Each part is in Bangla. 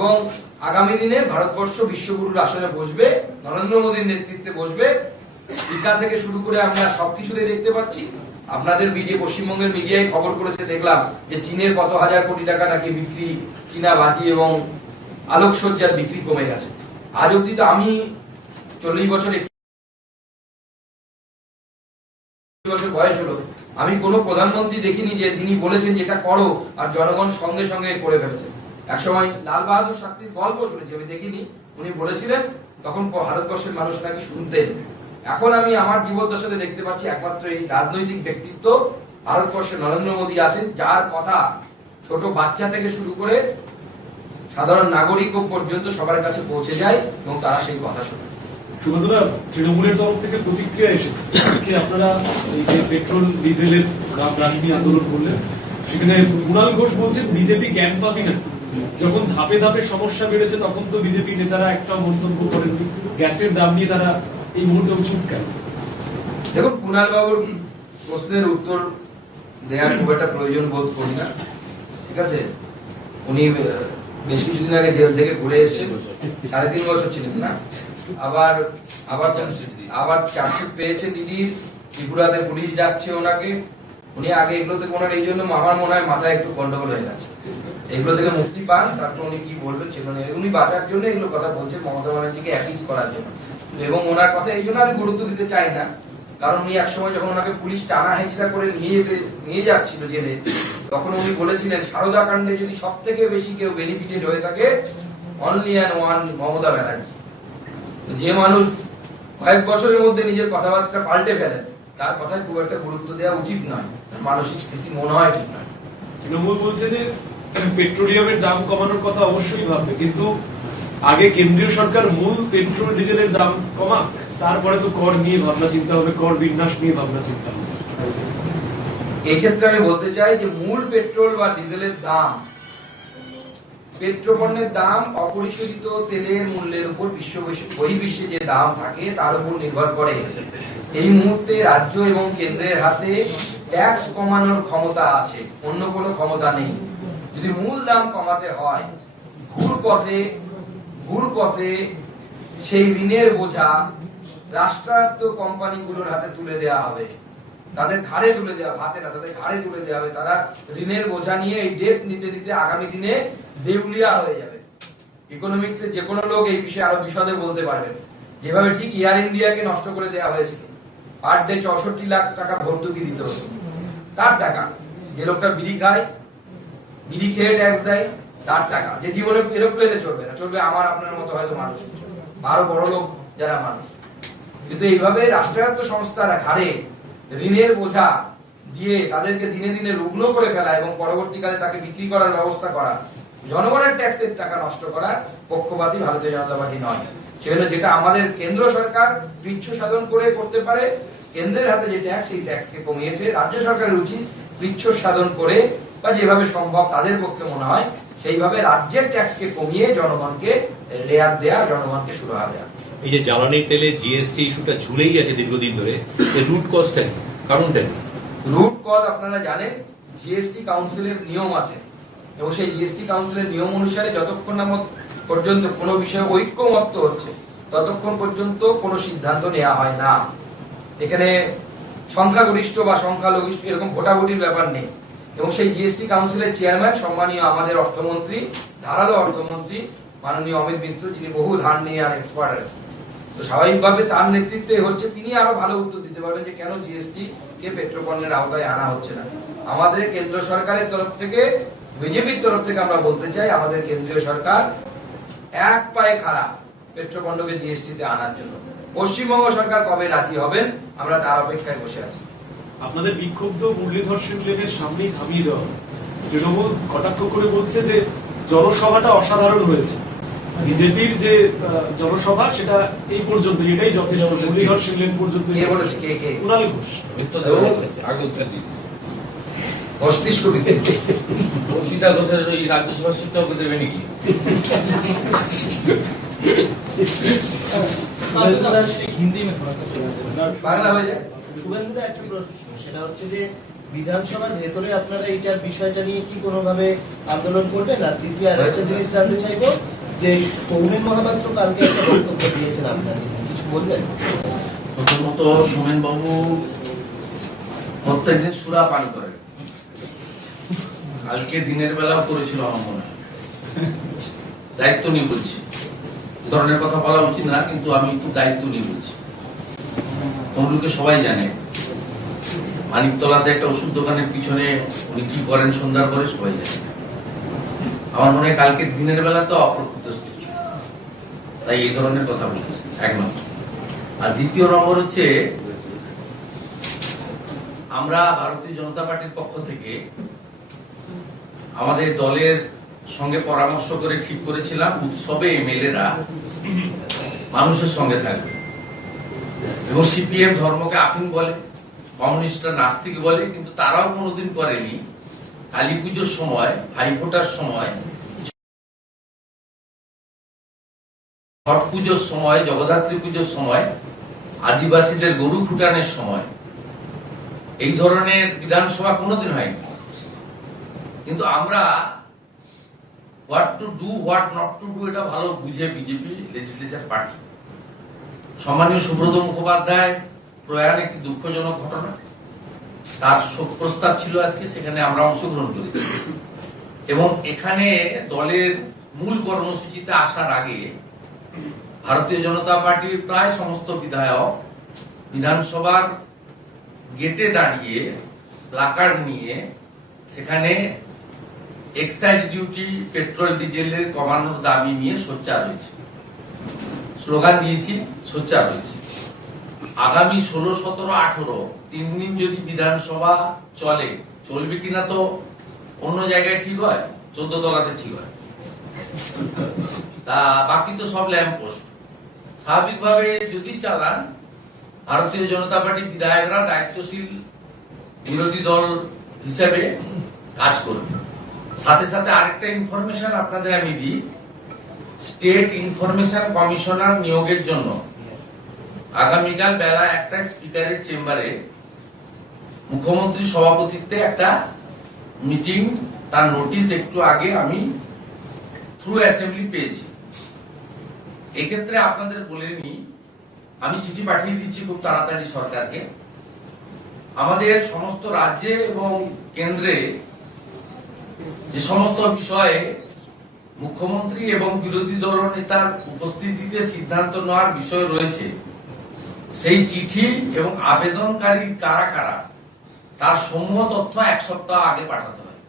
এবং আগামী দিনে ভারতবর্ষ বিশ্বগুরুর আসনে বসবে, নরেন্দ্র মোদীর নেতৃত্বে বসবে। টিকা থেকে শুরু করে আমরা সবকিছুতেই দেখতে পাচ্ছি। আপনাদের পশ্চিমবঙ্গের মিডিয়ায় খবর করেছে, দেখলাম যে চীনের কত হাজার কোটি টাকা নাকি বিক্রি, চীনা বাজি এবং আলোকসজ্জার বিক্রি কমে গেছে। আজ অব্দি তো আমি 40 বছর বয়স হলো, আমি কোন প্রধানমন্ত্রী দেখিনি যে তিনি বলেছেন যেটা করো আর জনগণ সঙ্গে সঙ্গে করে ফেলেছে। একসময় লাল বাহাদুর শাস্ত্রীর গল্প শুনেছি, আমি দেখিনি, উনি বলেছিলেন তখন ভারতবর্ষের মানুষ নাকি শুনতেন। এখন আমি আমার জীবদ্দশাতে দেখতে পাচ্ছি একমাত্র এই রাজনৈতিক ব্যক্তিত্ব ভারতবর্ষে নরেন্দ্র মোদী আছেন, যার কথা ছোট বাচ্চা থেকে শুরু করে সাধারণ নাগরিক পর্যন্ত সবার কাছে পৌঁছে যায় এবং তারা সেই কথা শোনে। সুভদ্রা, তৃণমূলের তরফ থেকে প্রতিক্রিয়া এসেছে। আজকে আপনারা এই যে পেট্রোল ডিজেলের দাম নিয়ে আন্দোলন করলেন, সেখানে কুণাল ঘোষ বলছেন বিজেপি জ্ঞান পাবি না। যখন ধাপে ধাপে সমস্যা বেড়েছে তখন তো বিজেপি নেতারা একটা মন্তব্য করেননি, গ্যাসের দাম নিয়ে তারা এই মুহূর্তে চুপ কেন? দেখুন, কুণাল বাবুর প্রশ্নের উত্তর দেওয়ার খুব একটা প্রয়োজন বোধ করি না। ঠিক আছে, উনি বেশ কিছুদিন আগে জেল থেকে ঘুরে এসেছেন, 3.5 বছর ছিলেন না, আবার চার্জশিট পেয়েছেন ইডির, ত্রিপুরাতে পুলিশ যাচ্ছে ওনাকে। উনি আগে এগুলো থেকে ওনার এই জন্য আমার মনে হয় মাথায় একটু গন্ডগোল হয়ে গেছে। এগুলো থেকে মুক্তি পান, তারপর উনি কি বলবেন সেখানে উনি বাঁচার জন্য এগুলো কথা বলছেন, মমতা ব্যানার্জিকে অ্যাপিজ করার জন্য। এবং ওনার কথা এই জন্য আমি গুরুত্ব দিতে চাই না, কারণ উনি একসময় যখন ওনাকে পুলিশ টানা হেঁচড়া করে নিয়ে যাচ্ছিল জেলে, তখন উনি বলেছিলেন সারদা কাণ্ডে যদি সব থেকে বেশি কেউ বেনিফিটেড হয়ে থাকে only and one Mamata Banerjee. যে মানুষ কয়েক বছরের মধ্যে নিজের কথাবার্তা পাল্টে ফেলেন, তার কথায় খুব একটা গুরুত্ব দেওয়া উচিত নয়, মানসিক স্থিতি মনে হয় ঠিক নয়। তৃণমূল বলছে যে পেট্রোলিয়ামের দাম কমানোর কথা অবশ্যই ভাববে, কিন্তু আগে কেন্দ্রীয় সরকার মূল পেট্রোল ডিজেলের দাম কমাক, তারপরে তো কর নিয়ে ভাবনা চিন্তা হবে, কর বিন্যাস নিয়ে ভাবনা চিন্তা হবে। এক্ষেত্রে আমি বলতে চাই যে মূল পেট্রোল বা ডিজেলের দাম, পেট্রোপণ্যের দাম অপরিশোধিত তেলের মূল্যের উপর বহির্বিশ্বে যে দাম থাকে তার উপর নির্ভর করে। এই মুহূর্তে রাজ্য এবং কেন্দ্রের হাতে ট্যাক্স কমানোর ক্ষমতা আছে, অন্য কোনো ক্ষমতা নেই। যদি মূল দাম কমাতে হয়, ঘুরপথে সেই ঋণের বোঝা রাষ্ট্রায়ত্ত কোম্পানিগুলোর হাতে তুলে দেওয়া হবে, তাদের ঘাড়ে তুলে দেওয়া, হাতে না তাদের ঘাড়ে তুলে দেওয়া হবে। তারা ঋণের বোঝা নিয়ে এই ডেট নিতে নিতে আগামী দিনে দেউলিয়া হয়ে যাবে। ইকোনমিক্সে যে কোনো লোক এই বিষয়ে আরো বিশদে বলতে পারবেন। যেভাবে ঠিক এয়ার ইন্ডিয়াকে নষ্ট করে দেওয়া হয়েছিল, পার ডে 64 লাখ টাকা ভর্তুকি দিতে হতো, তার টাকা। যে লোকটা বিড়ি খায়, বিড়ি খেয়ে ট্যাক্স দেয়, তার টাকা। যে জীবনে এরোপ্লেনে চলবে না, চলবে আমার আপনার মতো হয়তো মানুষ, আরো বড় লোক যারা মানুষ। কিন্তু এইভাবে রাষ্ট্রায়ত্ত সংস্থারা ঘাড়ে ঋণের বোঝা দিয়ে তাদেরকে দিনে দিনে রুগ্ন করে ফেলা এবং পরবর্তীকালে তাকে বিক্রি করার ব্যবস্থা করা, জনগণের ট্যাক্সের টাকা নষ্ট করার পক্ষপাতী ভারতীয় জনতা পার্টি নয়। সেজন্য যেটা আমাদের কেন্দ্র সরকার পৃচ্ছ সাধন করে করতে পারে, কেন্দ্রের হাতে যে ট্যাক্স, সেই ট্যাক্সকে কমিয়েছে। রাজ্য সরকারের উচিত পৃচ্ছ সাধন করে বা যেভাবে সম্ভব তাদের পক্ষে মনে হয় সেইভাবে রাজ্যের ট্যাক্সকে কমিয়ে জনগণকে রেয়াত দেয়া, জনগণকে সুরাহা দেয়া। এই যে জ্বালানি তেলে জিএসটি ইস্যুটা ঝুলেই আছে দীর্ঘদিন ধরে, এই রুট কজটা কি, কারণটা কি? রুট কজ আপনারা জানেন, জিএসটি কাউন্সিলের নিয়ম আছে এবং সেই জিএসটি কাউন্সিলের নিয়ম অনুসারে যতক্ষণ না পর্যন্ত কোনো বিষয়ে ঐক্যমত্য হচ্ছে ততক্ষণ পর্যন্ত কোনো সিদ্ধান্ত নেওয়া হয় না। এখানে সংখ্যাগরিষ্ঠ বা সংখ্যালঘিষ্ঠ এরকম ভোটাভুটির ব্যাপার নেই। এবং সেই জিএসটি কাউন্সিলের চেয়ারম্যান সম্মানীয় আমাদের অর্থমন্ত্রী, ধারালো অর্থমন্ত্রী মাননীয় অমিত মিত্র, যিনি বহু ধার নিয়ে আর এক্সপার্ট। তো স্বাভাবিকভাবে তার নেতৃত্বে হচ্ছে, তিনি আরো ভালো উত্তর দিতে পারবেন যে কেন জিএসটি কে পেট্রোপণ্যের আওতায় আনা হচ্ছে না। আমাদের কেন্দ্র সরকারের তরফ থেকে, বিজেপির তরফ থেকে আমরা বলতে চাই, আমাদের কেন্দ্রীয় সরকার এক পায়ে খাড়া পেট্রোপণ্যকে জিএসটিতে আনার জন্য। পশ্চিমবঙ্গ সরকার কবে রাজি হবেন আমরা তার অপেক্ষায় বসে আছি। আপনাদের বিক্ষোভ তো মুরলীধর সিং লেনের সামনেই থামিয়ে দেওয়া। তৃণমূল কটাক্ষ করে বলছে যে জনসভাটা অসাধারণ হয়েছে, বিজেপির যে জনসভা সেটা এই পর্যন্ত, এটাই যথেষ্ট। মুরলীধর সিং লেন পর্যন্ত কুণাল ঘোষ মস্তিষ্ক অর্পিতা ঘোষের ওই রাজ্যসভার সিটটাও দেবে নাকি? हिंदी में थोड़ा বাংলা হয়ে যায়। শুভেন্দুদা একটা প্রশ্ন, সেটা হচ্ছে যে বিধানসভার ভেতরে আপনারা এইটার বিষয়টা নিয়ে কি কোনোভাবে আন্দোলন করবেন? আর দ্বিতীয় আরেকটা জিনিস জানতে চাইবো যে সৌমেন মহাপাত্র কালকে একটা বক্তব্য দিয়েছেন, আপনারা কিছু বলবেন? প্রথমত সোমেন বাবু প্রত্যেকদিন সুরা পান করেন, কালকে দিনের বেলা করেছিল আমার মনে হয়। দায়িত্ব নিয়ে বলছি, এ ধরনের কথা বলা উচিত না, কিন্তু আমি একটু দায়িত্ব নিয়ে বলছি। তমলুকে সবাই জানে মানিকতলাতে একটা ওষুধ দোকানের পিছনে উনি কি করেন সন্ধ্যার পরে সবাই জানে। আমার মনে হয় কালকে দিনের বেলা তো অপ্রকৃত ছিল, তাই এই ধরনের কথা বলেছে, এক নম্বর। আর দ্বিতীয় নম্বর হচ্ছে, আমরা ভারতীয় জনতা পার্টির পক্ষ থেকে আমাদের দলের সঙ্গে পরামর্শ করে ঠিক করেছিলাম উৎসবে এমএলএরা মানুষের সঙ্গে থাকবে। এবং সিপিএম ধর্মকে আফিং বলে, কমিউনিস্টরা নাস্তিক বলে, কিন্তু তারাও কোনোদিন করেনি কালী পুজোর সময়, ভাইফোঁটার সময়, ছট পুজোর সময়, জগদ্ধাত্রী পুজোর সময়, আদিবাসীদের গরু ফুটানোর সময় এই ধরনের বিধানসভা কোনোদিন হয়নি। কিন্তু আমরা what to do what not to do এটা ভালো বুঝে বিজেপি লেজিসলেচার পার্টি। সম্মানীয় সুব্রত মুখোপাধ্যায় প্রয়াণ একটি দুঃখজনক ঘটনা, তার শোক প্রস্তাব ছিল আজকে, সেখানে আমরা অংশগ্রহণ করেছি। এবং এখানে দলের মূল কর্মসূচিতে আসার আগে ভারতীয় জনতা পার্টির প্রায় সমস্ত বিধায়ক বিধানসভার গেটে দাঁড়িয়ে প্লাকার্ড নিয়ে সেখানে এক্সাইজ ডিউটি পেট্রোল ডিজেলের কমানোর দাবি নিয়ে সোচ্চার হয়েছে, স্লোগান দিয়েছি, সোচ্চার হয়েছে। আগামী 16, 17, 18 3 দিন যদি বিধানসভা চলবে কিনা তো অন্য জায়গায় ঠিক হয়, 14 তলাতে ঠিক হয়, তা বাকি তো সব ল্যাম্প পোস্ট। স্বাভাবিকভাবে যদি চালান, ভারতীয় জনতা পার্টির বিধায়করা দায়িত্বশীল বিরোধী দল হিসেবে কাজ করবে। সাথে সাথে আরেকটা ইনফরমেশন আপনাদের আমি দিই, স্টেট ইনফরমেশন কমিশনার নিয়োগের জন্য আগামীকাল বেলা 1টায় স্পিকারের চেম্বারে মুখ্যমন্ত্রী সভাপতিত্বে একটা মিটিং, তার নোটিশ একটু আগে আমি থ্রু অ্যাসেম্বলি পেয়েছি। এক্ষেত্রে আপনাদের বলে নিই, আমি চিঠি পাঠিয়ে দিচ্ছি খুব তাড়াতাড়ি সরকারকে। আমাদের সমস্ত রাজ্যে এবং কেন্দ্রে যে সমস্ত বিষয়ে মুখ্যমন্ত্রী এবং বিরোধী দলনেতার উপস্থিতিতে সিদ্ধান্ত নেওয়ার বিষয় রয়েছে, সেই চিঠি এবং আবেদনকারী কারা কারা তার সমূহ তথ্য 1 সপ্তাহ আগে পাঠাতে হয়।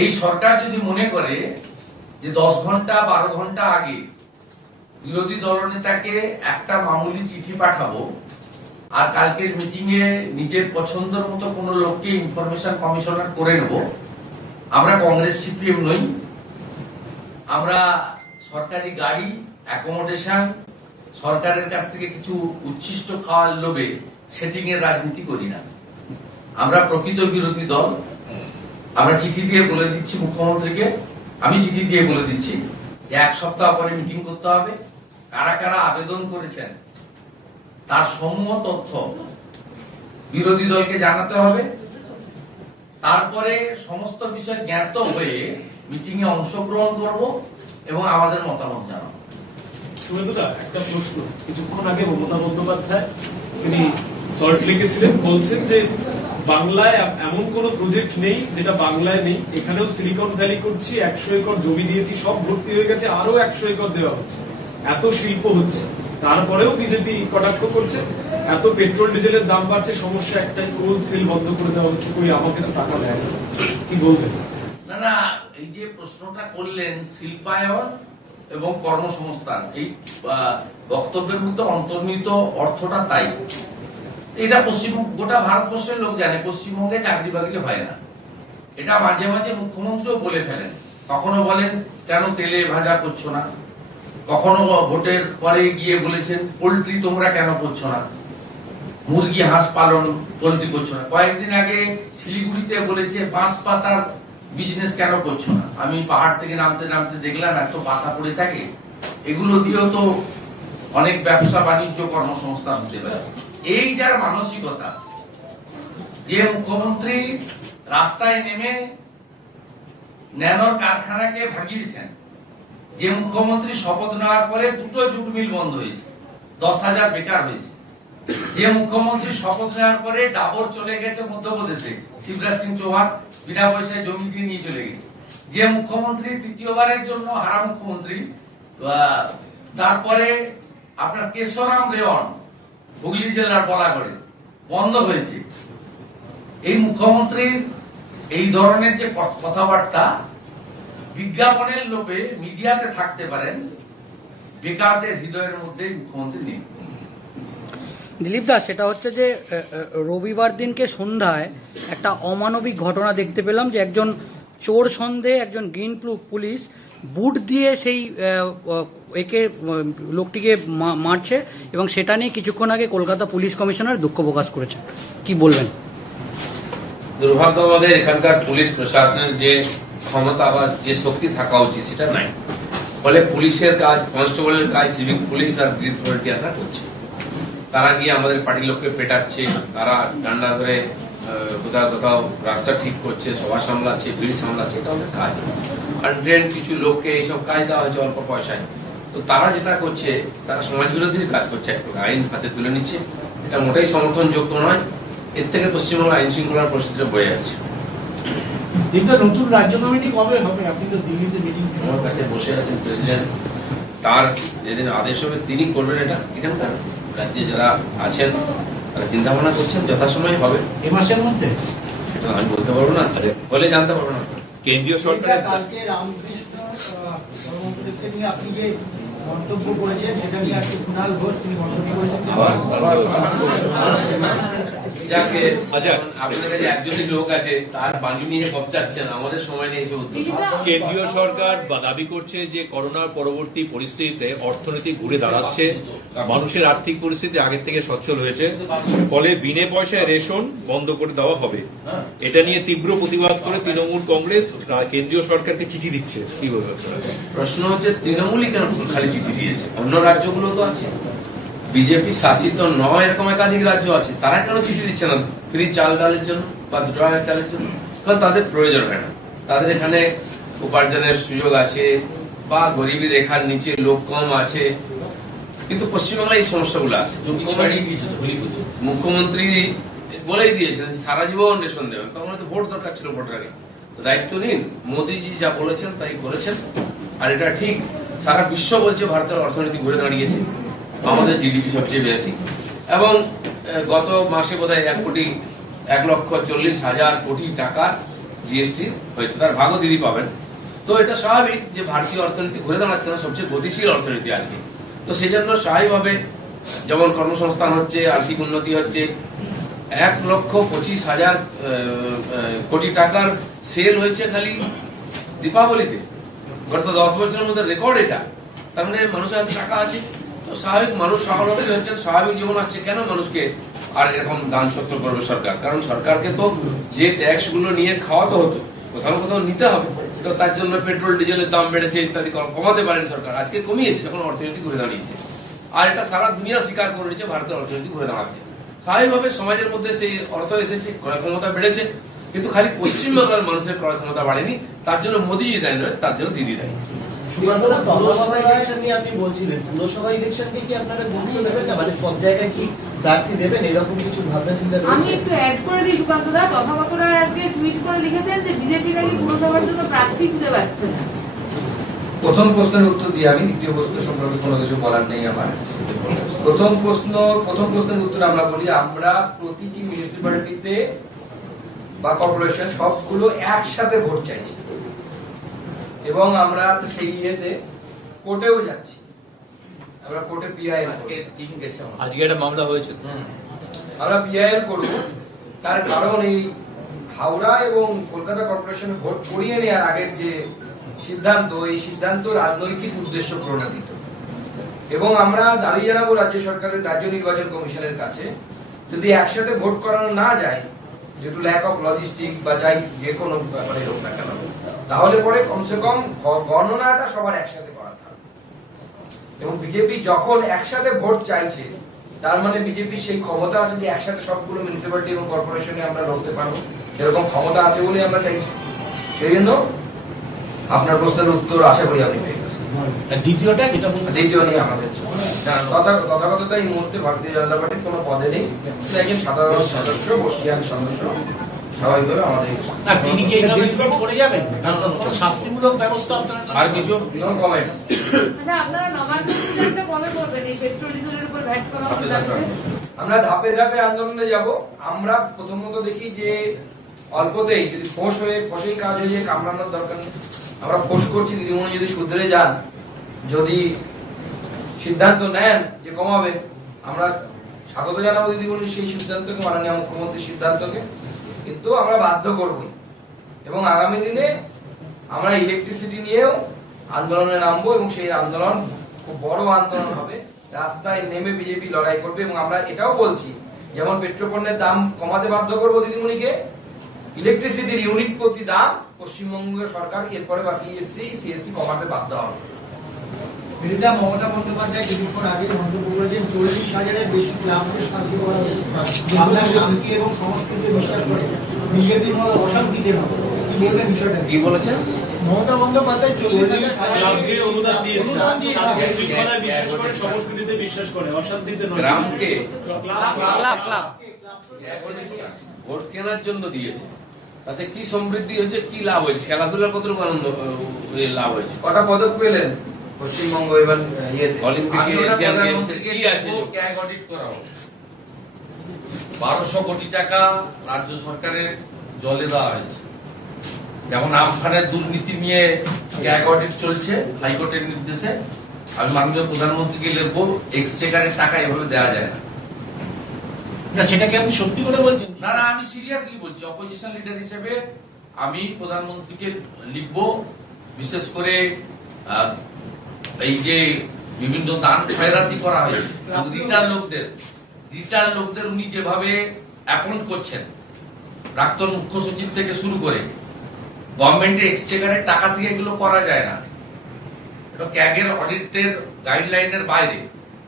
এই সরকার যদি মনে করে যে 10 ঘন্টা 12 ঘন্টা আগে বিরোধী দলনেতাকে একটা মামুলি চিঠি পাঠাবো আর কালকের মিটিং এ নিজের পছন্দের মতো কোন লোককে ইনফরমেশন কমিশনার করে নেব, আমরা কংগ্রেস সিপিএম নই। আমরা সরকারি গাড়ি, অ্যাকোমোডেশন, সরকারের কাছ থেকে কিছু উচ্ছিষ্ট খাওয়ার লোভে সেটিং এর রাজনীতি করি না। আমরা প্রকৃত বিরোধী দল। আমরা চিঠি দিয়ে বলে দিচ্ছি মুখ্যমন্ত্রীকে, আমি চিঠি দিয়ে বলে দিচ্ছি যে 1 সপ্তাহ পরে মিটিং করতে হবে, কারা কারা আবেদন করেছেন তার সমূহ তথ্য বিরোধী দলকে জানাতে হবে। তারপরে সমস্ত বিষয় জ্ঞাত হয়ে মিটিং এ অংশগ্রহণ করব এবং আমাদের মতামত জানাবো। শুভেন্দুদা, একটা প্রশ্ন। কিছুক্ষণ আগে মমতা বন্দ্যোপাধ্যায় তিনি সল্ট লেকে ছিলেন, বলছেন যে বাংলায় এমন কোন প্রজেক্ট নেই যেটা বাংলায় নেই। এখানেও সিলিকন ভ্যালি করছি, 100 একর জমি দিয়েছি, সব ভর্তি হয়ে গেছে, আরো 100 একর দেওয়া হচ্ছে, এত শিল্প হচ্ছে, তারপরেও বিজেপি কটাক্ষ করছে। এত পেট্রোল ডিজেলের দাম বাড়ছে, সমস্যা একটাই, কোল সেল বন্ধ করে দেওয়া হচ্ছে, কই আমাকে তো টাকা দেয় না। কি বলবেন? না না, এই যে প্রশ্নটা করলেন শিল্পায়ন এবং কর্মসংস্থান, এই বক্তব্যের মধ্যে অন্তর্নিহিত অর্থটা তাই। এটা গোটা ভারতবর্ষের লোক জানে পশ্চিমবঙ্গে চাকরি বাকরি হয় না। এটা মাঝে মাঝে মুখ্যমন্ত্রীও বলে ফেলেন, কখনো বলেন কেন তেলে ভাজা করছো না, কখনো ভোটের পরে গিয়ে বলেছেন পোল্ট্রি তোমরা কেন করছো না, মুরগি হাঁস পালন পোল্ট্রি করছো না। কয়েকদিন আগে শিলিগুড়িতে বলেছে বাঁশ পাতার বিজনেস কেন করছো না। আমি পাহাড় থেকে নামতে নামতে দেখলাম এত পাতা পড়ে থাকে, এগুলো দিয়েও তো অনেক ব্যবসা বাণিজ্য কর্মসংস্থান হতে পারে। এই যার মানসিকতা, যে মুখ্যমন্ত্রী রাস্তায় নেমে ন্যানোর কারখানাকে ভাগিয়েছেন, যে মুখ্যমন্ত্রী শপথ নেওয়ার পরে 2টো জুট মিল বন্ধ হয়েছে, 10,000 বেকার হয়েছে, যে মুখ্যমন্ত্রী শপথ নেওয়ার পরে ডাবর চলে গেছে মধ্যপ্রদেশে, শিবরাজ সিং চৌহান বিনা পয়সায় জমি দিয়ে নিয়ে চলে গেছে, যে মুখ্যমন্ত্রী তৃতীয়বারের জন্য হারা মুখ্যমন্ত্রী, তারপরে আপনার কেশরাম রেওয়ান হুগলি জেলার বলাগড়ে বন্ধ হয়েছে। এই মুখ্যমন্ত্রীর এই ধরনের যে কথাবার্তা বিজ্ঞাপনের লোভে মিডিয়াতে থাকতে পারেন, বেকারদের হৃদয়ের মধ্যে মুখ্যমন্ত্রী নেই। দিলীপ দা, সেটা হচ্ছে যে রবিবার দিনকে সন্ধ্যায় একটা অমানবিক ঘটনা দেখতে পেলাম যে একজন চোর সন্দেহে একজন গ্রিন পুলিশ বুট দিয়ে সেই লোকটিকে মারছে এবং সেটা নিয়ে কিছুক্ষণ আগে কলকাতা পুলিশ কমিশনার দুঃখ প্রকাশ করেছেন। কি বলবেন? দুর্ভাগ্য আমাদের এখানকার পুলিশ প্রশাসনের যে ক্ষমতা বা যে শক্তি থাকা উচিত সেটা নাই, ফলে পুলিশের কাজ, কনস্টেবলের কাজ সিভিক পুলিশ আর গ্রিন ভলেন্টিয়াররা করছে। তারা গিয়ে আমাদের পার্টির লোককে পেটাচ্ছে, তারা ডান্ডা ধরে কোথাও কোথাও রাস্তা ঠিক করছে, সভা সামলাচ্ছে, ভিড় সামলাচ্ছে, এটা আমাদের কাজ। আনট্রেন্ড কিছু লোককে এইসব কাজ দেওয়া হয়েছে অল্প পয়সায়। তো তারা যেটা করছে, তারা সমাজ বিরোধীর কাজ করছে, একটু আইন হাতে তুলে নিচ্ছে, এটা মোটেই সমর্থনযোগ্য নয়। এর থেকে পশ্চিমবঙ্গের আইন শৃঙ্খলার পরিস্থিতি বয়ে যাচ্ছে। দিনটা নতুন রাজ্য কমিটি কবে হবে? আপনি তো দিল্লিতে মিটিং, আমার কাছে বসে আছেন প্রেসিডেন্ট, তার যেদিন আদেশ হবে তিনি করবেন। এটা এখানকার রাজ্যে যারা আছেন তারা চিন্তা ভাবনা করছেন, যথাসময়ে হবে। এ মাসের মধ্যে সেটা আমি বলতে পারবো না, বলে জানতে পারবো না। কেন্দ্রীয় সরকার কালকে রামকৃষ্ণ পরমহংসদেবকে নিয়ে আপনি যে মন্তব্য করেছেন সেটা নিয়ে আজকে কুণাল ঘোষ তিনি মন্তব্য করেছেন। যাকে আচ্ছা, আপনাদের কাছে একজনই লোক আছে, তার বাণী নিয়ে গপচাচ্ছেন, আমাদের সময় নেই এসে উত্তর। কেন্দ্রীয় সরকার দাবি করছে যে করোনার পরবর্তী পরিস্থিতিতে অর্থনীতি ঘুরে দাঁড়াচ্ছে, মানুষের আর্থিক পরিস্থিতি আগের থেকে সচ্ছল হয়েছে, ফলে বিনে পয়সায় রেশন বন্ধ করে দেওয়া হবে। এটা নিয়ে তীব্র প্রতিবাদ করে তৃণমূল কংগ্রেস কেন্দ্রীয় সরকারকে চিঠি দিচ্ছে। কি বলবেন? প্রশ্ন হচ্ছে তৃণমূলই কেন খালি চিঠি দিয়েছে? অন্য রাজ্যগুলো তো আছে, বিজেপি শাসিত নয় এরকম একাধিক রাজ্য আছে, তারা কেন চিঠি দিচ্ছে না ফ্রি চাল ডালের জন্য বা 2 টাকার চালের জন্য? কারণ তাদের প্রয়োজন হয় না, তাদের এখানে উপার্জনের সুযোগ আছে বা গরিবী রেখার নিচে লোক কম আছে। কিন্তু পশ্চিমবাংলায় এই সমস্যাগুলো আছে। মুখ্যমন্ত্রী বলেই দিয়েছেন সারা জীবন রেশন দেবেন, তখন হয়তো ভোট দরকার ছিল, ভোটের আগে। দায়িত্ব নিন, মোদীজি যা বলেছেন তাই করেছেন, আর এটা ঠিক। সারা বিশ্ব বলছে ভারতের অর্থনীতি ঘুরে দাঁড়িয়েছে, আমাদের জিডিপি সবচেয়ে বেশি, এবং গত মাসে বোধহয় 1,40,00,000 কোটি টাকা জিএসটি হয়েছে, তার ভাগও দিদি পাবেন। তো এটা স্বাভাবিক যে ভারতীয় অর্থনীতি ঘুরে দাঁড়াচ্ছে না, সবচেয়ে গতিশীল অর্থনীতি আজকে। তো সেই জন্য স্বাভাবিকভাবে যেমন কর্মসংস্থান হচ্ছে, আর্থিক উন্নতি হচ্ছে, 1,25,000 কোটি টাকার সেল হয়েছে খালি দীপাবলিতে, গত 10 বছরের মধ্যে রেকর্ড এটা। তার মানে মানুষের হাতে টাকা আছে, তো স্বাভাবিক মানুষ স্বাবলম্বী হচ্ছেন, স্বাভাবিক জীবন আছে। কেন মানুষকে আর এরকম দান সত্য করবে সরকার? কারণ সরকারকে তো যে ট্যাক্স গুলো নিয়ে খাওয়াতে হতো, কোথাও কোথাও নিতে হবে। তো তার জন্য পেট্রোল ডিজেলের দাম বেড়েছে ইত্যাদি, কমাতে পারেন সরকার, আজকে কমিয়েছে যখন অর্থনীতি ঘুরে দাঁড়িয়েছে। আর এটা সারা দুনিয়া স্বীকার করে নিয়েছে, ভারতের অর্থনীতি ঘুরে দাঁড়াচ্ছে। স্বাভাবিকভাবে সমাজের মধ্যে সেই অর্থ এসেছে, ক্রয় ক্ষমতা বেড়েছে। কিন্তু খালি পশ্চিমবাংলার মানুষের ক্রয় ক্ষমতা বাড়েনি, তার জন্য মোদীজি দায়ী নয়, তার জন্য দিদি দায়ী। পুরসভা ইলেকশন নিয়ে আপনি বলছিলেন, পুরসভা ইলেকশনকে কি আপনারা গুরুত্ব দেবেন না? মানে সব জায়গায় কি প্রার্থী দেবেন, এরকম কিছু ভাবনা চিন্তা আমি রয়েছে? একটু অ্যাড করে দিই সুকান্ত দা, তথাগত রায় আজকে টুইট করে লিখেছেন যে বিজেপি নাকি পুরসভার জন্য প্রার্থী খুঁজে পাচ্ছে না। প্রথম প্রশ্নের উত্তর দিয়ে আমি দ্বিতীয় প্রশ্ন সম্পর্কে কোনো কিছু বলার নেই আমার। প্রথম প্রশ্নের উত্তর আমরা বলি, আমরা প্রতিটি মিউনিসিপ্যালিটিতে বা কর্পোরেশন সবগুলো একসাথে ভোট চাইছি, এবং আমরা সেই ইয়েতে কোর্টেও যাচ্ছি। আমরা কোর্টে পিআইএল, আজকে একটা মামলা হয়েছে, আমরা পিআইএল করব। তার কারণ এই হাওড়া এবং কলকাতা কর্পোরেশনে ভোট করিয়ে নেওয়ার আগের যে সিদ্ধান্ত, এই সিদ্ধান্ত রাজনৈতিক উদ্দেশ্য প্রণোদিত, এবং আমরা দাবি জানাবো রাজ্য সরকারের, রাজ্য নির্বাচন কমিশনের কাছে, যদি একসাথে ভোট করানো না যায়, যেটু ল্যাক অফ লজিস্টিক বা যাই যে কোনো ব্যাপারে হোক না কেন, তাহলে পরে কমসে কম গণনাটা সবার একসাথে করা থাকবে। এবং বিজেপি যখন একসাথে ভোট চাইছে, তার মানে বিজেপির সেই ক্ষমতা আছে যে একসাথে সবগুলো মিউনিসিপ্যালিটি এবং কর্পোরেশনে আমরা লড়তে পারবো, এরকম ক্ষমতা আছে বলেই আমরা চাইছি। সেই জন্য আপনার প্রশ্নের উত্তর আশা করি আপনি পেয়ে গেছেন। দ্বিতীয়টা যেটা দ্বিতীয় নিয়ে আমাদের তথাগত এই মুহূর্তে ভারতীয় জনতা পার্টির কোনো পদে নেই, তিনি একজন সাধারণ সদস্য, বর্ষিয়ান সদস্য, স্বাভাবিকভাবে আমাদের তিনি কি করে যাবেন? শাস্তিমূলক ব্যবস্থা আপনারা আর কিছু কমেন্ট। আচ্ছা, আপনারা নবান্ন পুজোটা কবে করবেন এই পেট্রোল ডিজেলের উপর ভ্যাট করা দাবিতে? আমরা ধাপে ধাপে আন্দোলনে যাব। আমরা প্রথমত দেখি যে অল্পতেই যদি ফোর্সেই কাজ হয়ে যায়, কামড়ানোর দরকার নেই। আমরা ফোর্স করছি, দিদিমণি যদি শুধরে যান, যদি সিদ্ধান্ত নেন যে কমাবেন, আমরা স্বাগত জানাবো দিদিমণির সেই সিদ্ধান্তকে, মাননীয় মুখ্যমন্ত্রীর সিদ্ধান্তকে, কিন্তু আমরা বাধ্য করবই। এবং আগামী দিনে আমরা ইলেকট্রিসিটি নিয়েও আন্দোলনে নামবো এবং সেই আন্দোলন খুব বড় আন্দোলন হবে। রাস্তায় নেমে বিজেপি লড়াই করবে এবং আমরা এটাও বলছি, যেমন পেট্রোপণ্যের দাম কমাতে বাধ্য করবো দিদিমণিকে, ইলেকট্রিসিটির ইউনিট প্রতি দাম পশ্চিমবঙ্গ সরকার এরপরে বা সিএসসি কমাতে বাধ্য হবে। দিলীপদা, মমতা বন্দ্যোপাধ্যায় কিছুক্ষণ আগে মন্তব্য করেছেন 40,000-এর বেশি ক্লাবকে সাহায্য করা হয়েছে। বাংলা শান্তি এবং সংস্কৃতি বিশ্বাস করে, বিজেপির মতো অশান্তিতে নয়। কি বলবেন বিষয়টা? কি বলেছেন? মমতা বন্দ্যোপাধ্যায় 40,000 ক্লাবকে অনুদান দিয়েছে, অনুদান দিয়েছে। শান্তি শৃঙ্খলায় বিশ্বাস করে, সংস্কৃতিতে বিশ্বাস করে, অশান্তিতে নয়। গ্রামকে ক্লাব ভোট কেনার জন্য দিয়েছে, তাতে কি সমৃদ্ধি হয়েছে, কি লাভ হয়েছে, খেলাধুলার কত আনন্দ লাভ হয়েছে? কটা পদক পেলেন পশ্চিমবঙ্গ এবার অলিম্পিকে, এশিয়ান গেমসে কি আছে? 1200 কোটি টাকা রাজ্য সরকারের জলে দেওয়া হয়েছে। যেমন আমফানের দুর্নীতি নিয়ে ক্যাগ অডিট চলছে হাইকোর্টের নির্দেশে, আমি মাননীয় প্রধানমন্ত্রীকে লিখবো, এক্সচেকারের টাকা এভাবে দেওয়া যায় না। না, সেটাকে আপনি সত্যি করে বলছেন? না না, আমি সিরিয়াসলি বলছি, অপোজিশন লিডার হিসেবে আমি প্রধানমন্ত্রীকে লিখব। বিশেষ করে এই যে বিভিন্ন দান খয়রাতি করা হয়েছে, রিটার লোকদের উনি যেভাবে অ্যাপয়েন্ট করছেন, প্রাক্তন মুখ্য সচিব থেকে শুরু করে, গভর্নমেন্টের এক্সচেকারের টাকা থেকে এগুলো করা যায় না, এটা ক্যাগের অডিটের গাইডলাইনের বাইরে।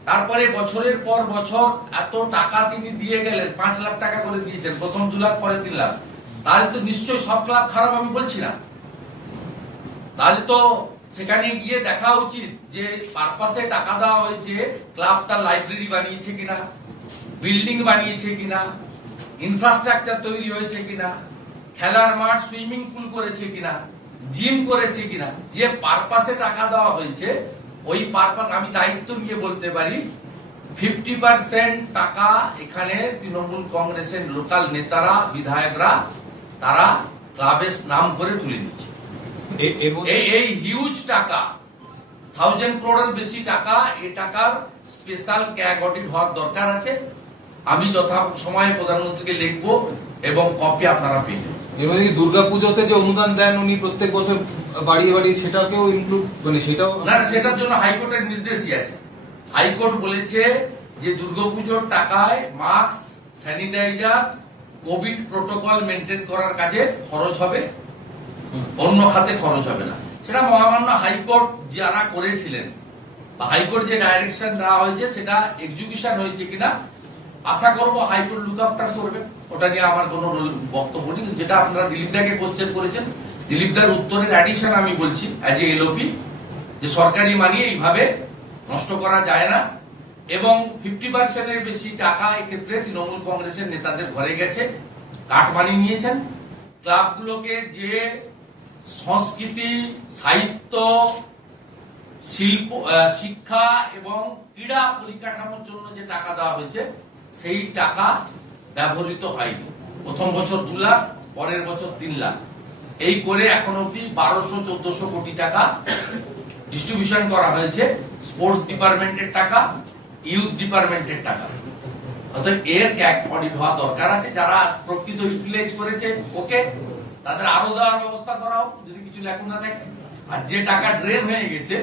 তারপরে বছরের পর বছর এত টাকা তিনি দিয়ে গেলেন, 5 লাখ টাকা করে দিয়েছেন, প্রথম 2 লাখ, পরে 3 লাখ। তাহলে তো নিশ্চয়ই সব ক্লাব খারাপ আমি বলছি না। তাহলে তো সেখানে গিয়ে দেখা উচিত যে পারপাসে টাকা দেওয়া হয়েছে, ক্লাব তার লাইব্রেরি বানিয়েছে কিনা, বিল্ডিং বানিয়েছে কিনা, ইনফ্রাস্ট্রাকচার তৈরি হয়েছে কিনা, খেলার মাঠ, সুইমিং পুল করেছে কিনা, জিম করেছে কিনা। যে পারপাসে টাকা দেওয়া হয়েছে, ওই পারপাস আমি দায়িত্ব নিয়ে বলতে পারি 50% টাকা এখানে তৃণমূল কংগ্রেসের লোকাল নেতারা, বিধায়করা, তারা ক্লাবের নাম করে তুলে নিচ্ছে। এই হিউজ টাকা, 1000 crore বেশি টাকা, এই টাকার স্পেশাল ক্যাগ অডিট হওয়ার দরকার আছে। আমি যথা সময়ে প্রধানমন্ত্রীকে লিখবো এবং কপি আপনারা পেয়ে যাবেন। এবার কি দুর্গাপুজোতে যে অনুদান দেন উনি প্রত্যেক বছর বাড়িয়ে বাড়িয়ে, সেটাকেও ইনক্লুড, মানে সেটাও না, সেটার জন্য হাইকোর্টের নির্দেশই আছে। হাইকোর্ট বলেছে যে দুর্গাপুজোর টাকায় mask, sanitiser, COVID protocol maintain করার কাজে খরচ হবে, অন্য খাতে খরচ হবে না। সেটা মহামান্য হাইকোর্ট যারা করেছিলেন, বা হাইকোর্ট যে ডাইরেকশন দেওয়া হয়েছে সেটা এক্সিকিউশন হয়েছে কিনা আশা করবো হাইকোর্ট লুক আপটা করবে। ওটা নিয়ে আমার কোনো বক্তব্য নেই। যেটা আপনারা দিলীপদাকে কোশ্চেন করেছেন, দিলীপদার উত্তরের অ্যাডিশন আমি বলছি অ্যাজ এ এলওপি, যে সরকারি মানি এইভাবে নষ্ট করা যায় না। এবং 50%-এর বেশি টাকা এক্ষেত্রে তৃণমূল কংগ্রেসের নেতাদের ঘরে গেছে, কাটমানি নিয়েছেন। ক্লাবগুলোকে যে সংস্কৃতি, সাহিত্য, শিল্প, শিক্ষা এবং ক্রীড়া পরিকাঠামোর জন্য যে টাকা দেওয়া হয়েছে, সেই টাকা ব্যবহৃত হয়নি। প্রথম বছর 2 লাখ, পরের বছর 3 লাখ, এই করে এখন অব্দি 1200-1400 কোটি টাকা ডিস্ট্রিবিউশন করা হয়েছে। স্পোর্টস ডিপার্টমেন্টের টাকা, ইউথ ডিপার্টমেন্টের টাকা। অর্থাৎ এর ক্যাগ অডিট হওয়া দরকার আছে। যারা প্রকৃত ইউটিলাইজ করেছে, ওকে, তাদের আরো দেওয়ার ব্যবস্থা করা হোক যদি কিছু লেখা না থাকে। আর যে টাকা ড্রেন হয়ে গেছে,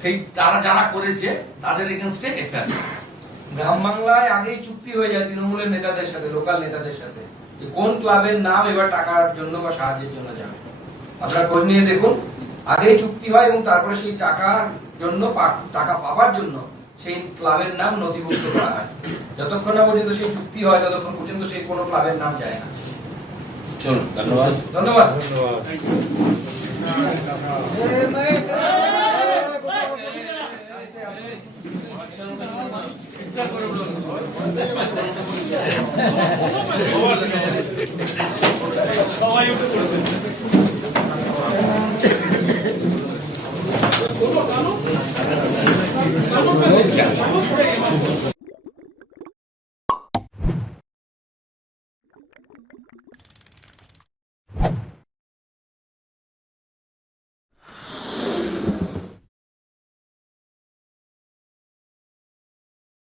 সেই তারা যারা করেছে তাদের এগেইনস্টে এফআইআর। গ্রাম বাংলায় আগেই চুক্তি হয়ে যায় তৃণমূলের নেতাদের সাথে, লোকাল নেতাদের সাথে, যে কোন ক্লাবের নাম এবার টাকার জন্য বা সাহায্যের জন্য যাবে। আপনারা খোঁজ নিয়ে দেখুন, আগেই চুক্তি হয় এবং তারপরে সেই টাকার জন্য, টাকা পাবার জন্য সেই ক্লাবের নাম নথিভুক্ত করা হয়। যতক্ষণ না পর্যন্ত সেই চুক্তি হয় ততক্ষণ পর্যন্ত সেই কোনো ক্লাবের নাম যায় না। চলুন, ধন্যবাদ। ধন্যবাদ। সবাই উঠে পড়েছেন। কালো কালো কালো কালো